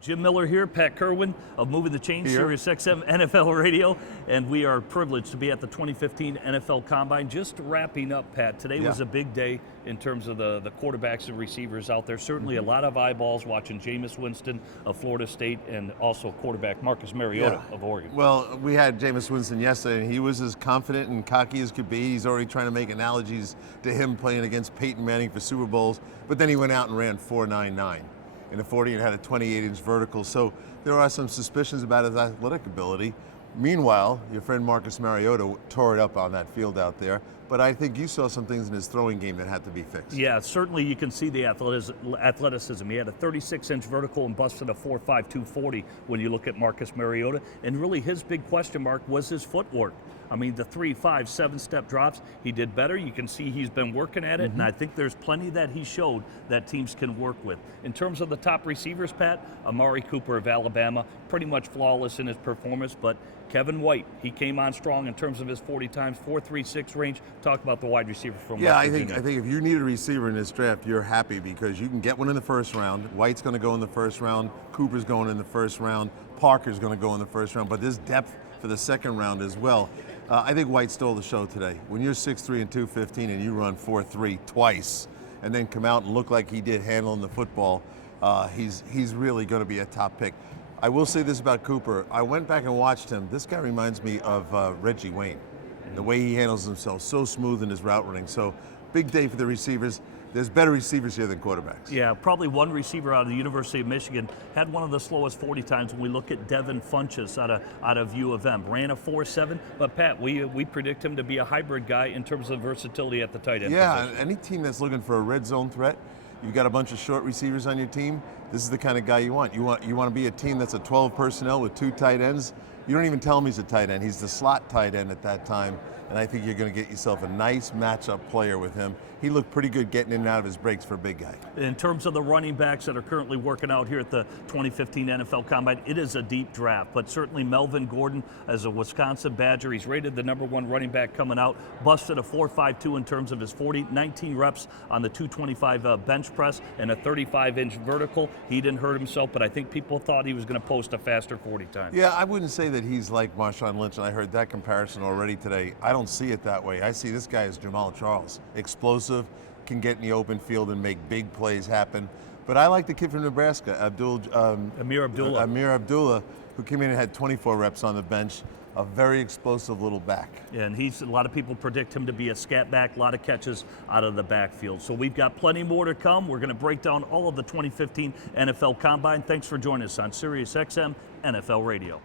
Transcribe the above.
Jim Miller here, Pat Kerwin of Moving the Chain, Here. SiriusXM NFL Radio, and we are privileged to be at the 2015 NFL Combine. Just wrapping up, Pat, today was a big day in terms of the quarterbacks and receivers out there. Certainly a lot of eyeballs watching Jameis Winston of Florida State and also quarterback Marcus Mariota of Oregon. Well, we had Jameis Winston yesterday, and he was as confident and cocky as could be. He's already trying to make analogies to him playing against Peyton Manning for Super Bowls, but then he went out and ran 4.99. In the 40 and had a 28-inch vertical. So there are some suspicions about his athletic ability. Meanwhile, your friend Marcus Mariota tore it up on that field out there. But I think you saw some things in his throwing game that had to be fixed. Yeah, certainly you can see the athleticism. He had a 36-inch vertical and busted a 4.5 240 when you look at Marcus Mariota. And really his big question mark was his footwork. I mean, the 3, 5, 7-step drops, he did better. You can see he's been working at it, and I think there's plenty that he showed that teams can work with. In terms of the top receivers, Pat, Amari Cooper of Alabama, pretty much flawless in his performance, but Kevin White, he came on strong in terms of his 40 times, 4.36 range. Talk about the wide receiver from West Virginia. I think if you need a receiver in this draft, you're happy because you can get one in the first round. White's going to go in the first round. Cooper's going in the first round. Parker's going to go in the first round. But there's depth for the second round as well. I think White stole the show today. When you're 6'3" and 215 and you run 4.3 twice and then come out and look like he did handling the football, he's really going to be a top pick. I will say this about Cooper. I went back and watched him. This guy reminds me of Reggie Wayne. The way he handles himself, so smooth in his route running. So big day for the receivers. There's better receivers here than quarterbacks. Yeah, probably one receiver out of the University of Michigan had one of the slowest 40 times when we look at Devin Funchess out of U of M. Ran a 4.7, but Pat, we predict him to be a hybrid guy in terms of versatility at the tight end position. Any team that's looking for a red zone threat, you've got a bunch of short receivers on your team, this is the kind of guy you want. You want to be a team that's a 12 personnel with 2 tight ends. You don't even tell him he's a tight end. He's the slot tight end at that time. And I think you're going to get yourself a nice matchup player with him. He looked pretty good getting in and out of his breaks for a big guy. In terms of the running backs that are currently working out here at the 2015 NFL Combine, it is a deep draft, but certainly Melvin Gordon as a Wisconsin Badger, he's rated the #1 running back coming out, busted a 4.52 in terms of his 40, 19 reps on the 225 bench press and a 35-inch vertical. He didn't hurt himself, but I think people thought he was going to post a faster 40 times. Yeah, I wouldn't say that he's like Marshawn Lynch, and I heard that comparison already today. I don't see it that way. I see this guy as Jamal Charles. Explosive, can get in the open field and make big plays happen. But I like the kid from Nebraska, Amir Abdullah, who came in and had 24 reps on the bench. A very explosive little back. And a lot of people predict him to be a scat back, a lot of catches out of the backfield. So we've got plenty more to come. We're going to break down all of the 2015 NFL Combine. Thanks for joining us on SiriusXM NFL Radio.